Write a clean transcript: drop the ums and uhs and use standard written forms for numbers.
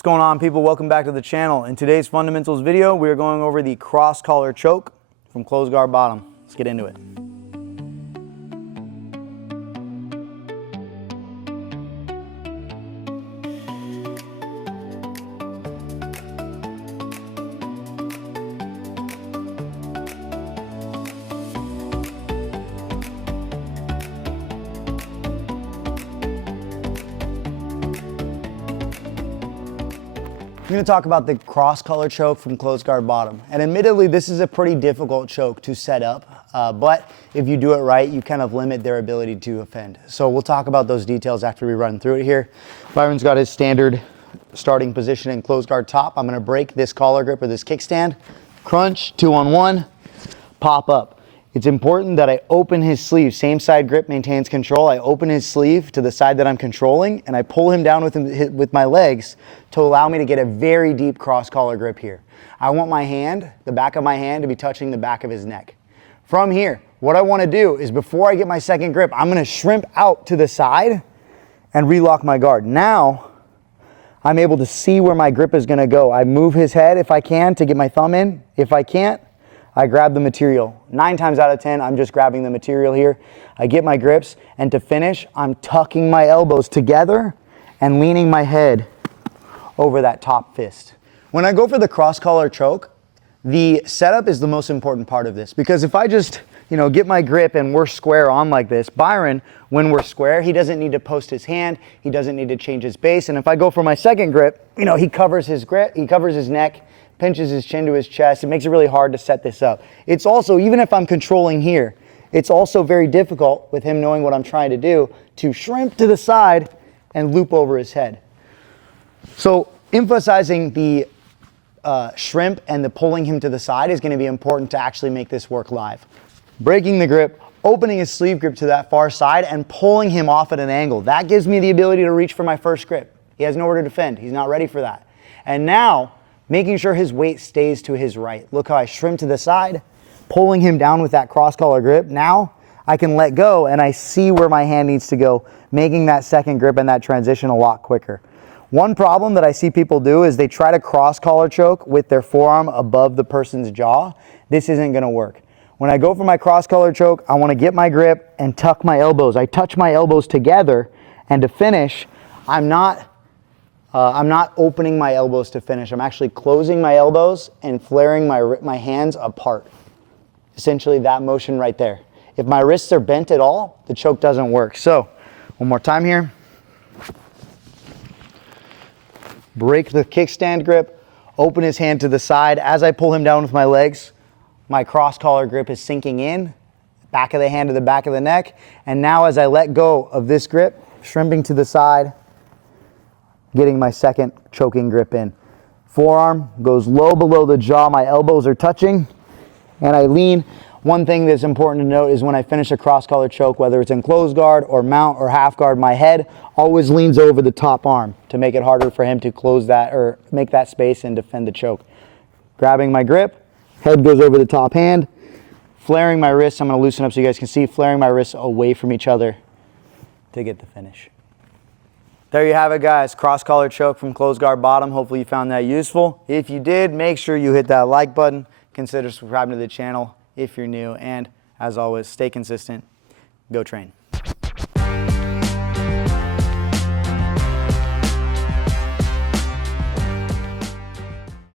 What's going on, people? Welcome back to the channel. In today's fundamentals video, we are going over the cross collar choke from closed guard bottom. Let's get into it. I'm going to talk about the cross collar choke from closed guard bottom. And admittedly, this is a pretty difficult choke to set up, but if you do it right, you kind of limit their ability to offend. So we'll talk about those details after we run through it here. Byron's got his standard starting position in closed guard top. I'm going to break this collar grip or this kickstand, crunch, 2-on-1, pop up. It's important that I open his sleeve. Same side grip maintains control. I open his sleeve to the side that I'm controlling, and I pull him down with my legs to allow me to get a very deep cross collar grip here. I want my hand, the back of my hand, to be touching the back of his neck. From here, what I want to do is before I get my second grip, I'm going to shrimp out to the side and relock my guard. Now, I'm able to see where my grip is going to go. I move his head if I can to get my thumb in. If I can't, I grab the material. 9 times out of 10, I'm just grabbing the material here. I get my grips, and to finish, I'm tucking my elbows together and leaning my head over that top fist. When I go for the cross collar choke, the setup is the most important part of this, because if I just, get my grip and we're square on like this, Byron, when we're square, he doesn't need to post his hand, he doesn't need to change his base, and if I go for my second grip, he covers his grip, he covers his neck, pinches his chin to his chest. It makes it really hard to set this up. It's also, even if I'm controlling here, it's also very difficult with him knowing what I'm trying to do to shrimp to the side and loop over his head. So emphasizing the shrimp and the pulling him to the side is going to be important to actually make this work live. Breaking the grip, opening his sleeve grip to that far side and pulling him off at an angle. That gives me the ability to reach for my first grip. He has nowhere to defend. He's not ready for that. And now, making sure his weight stays to his right. Look how I shrimp to the side, pulling him down with that cross collar grip. Now I can let go and I see where my hand needs to go, making that second grip and that transition a lot quicker. One problem that I see people do is they try to cross collar choke with their forearm above the person's jaw. This isn't going to work. When I go for my cross collar choke, I want to get my grip and tuck my elbows. I touch my elbows together, and to finish, I'm not opening my elbows to finish. I'm actually closing my elbows and flaring my hands apart. Essentially that motion right there. If my wrists are bent at all, the choke doesn't work. So, one more time here. Break the kickstand grip, open his hand to the side. As I pull him down with my legs, my cross collar grip is sinking in, back of the hand to the back of the neck. And now as I let go of this grip, shrimping to the side, getting my second choking grip in. Forearm goes low below the jaw, my elbows are touching, and I lean. One thing that's important to note is when I finish a cross collar choke, whether it's in closed guard or mount or half guard, my head always leans over the top arm to make it harder for him to close that or make that space and defend the choke. Grabbing my grip, head goes over the top hand, flaring my wrists. I'm going to loosen up so you guys can see, flaring my wrists away from each other to get the finish. There you have it, guys. Cross collar choke from closed guard bottom. Hopefully you found that useful. If you did, make sure you hit that like button. Consider subscribing to the channel if you're new. And as always, stay consistent. Go train.